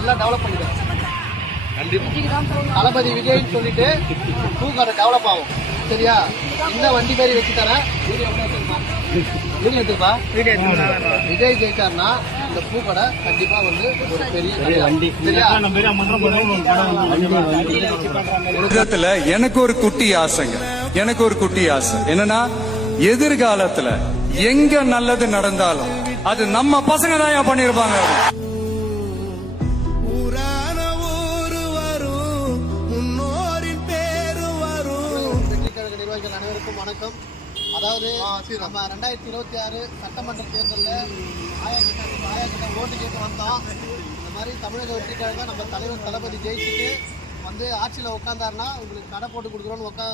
நல்லா டெவலப் பண்ணிடுவார். தளபதி விஜய்ன்னு சொல்லிட்டு பூக்கடை டெவலப் ஆகும். சரியா? இந்த வண்டி மாதிரி வச்சு தரேன். வீடியோ எடுத்துப்பா. விஜய் ஜெயிச்சார்னா இந்த பூக்கடை கண்டிப்பா வந்து ஒரு பெரிய வண்டி. எனக்கு ஒரு குட்டி ஆசைங்க. எனக்கு ஒரு குட்டி ஆசை என்னன்னா, எதிர்காலத்துல எங்க நல்லது நடந்தாலும் அது நம்ம பசங்க தான் பண்ணிருப்பாங்க. நிர்வாகிகள் அனைவருக்கும் வணக்கம். அதாவது நம்ம 2026 சட்டமன்ற தேர்தலில் ஆயா ஓட்டு கேட்க வந்தோம். இந்த மாதிரி தமிழக வெற்றி கழகம் நம்ம தலைவர் தளபதி ஜெயிச்சுட்டு வந்து ஆட்சியில் உட்காந்தாருன்னா உங்களுக்கு கடை போட்டு கொடுக்குறோன்னு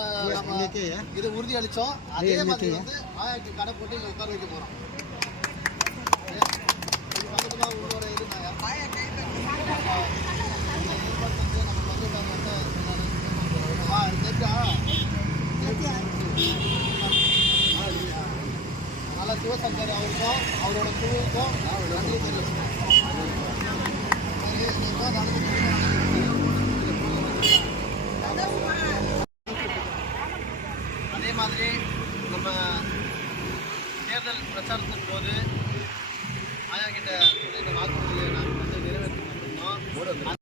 இது உறுதி அளித்தோம். அதே மாதிரி வந்து ஆயாக்கு கடை போட்டு இங்கே உட்கார வைக்க போகிறோம். இது பக்கத்தில் தான் உங்களோட இது நல்லா சிவசங்கர் அவருக்கும் அவரோட குழுவுக்கும் நன்றி தெரிவிச்சுக்கோம். அதே மாதிரி நம்ம தேர்தல் பிரச்சாரத்தின் போது ஆயா கிட்ட வாக்குறுதியை நாங்கள் வந்து நிறைவேற்றி வந்திருந்தோம்.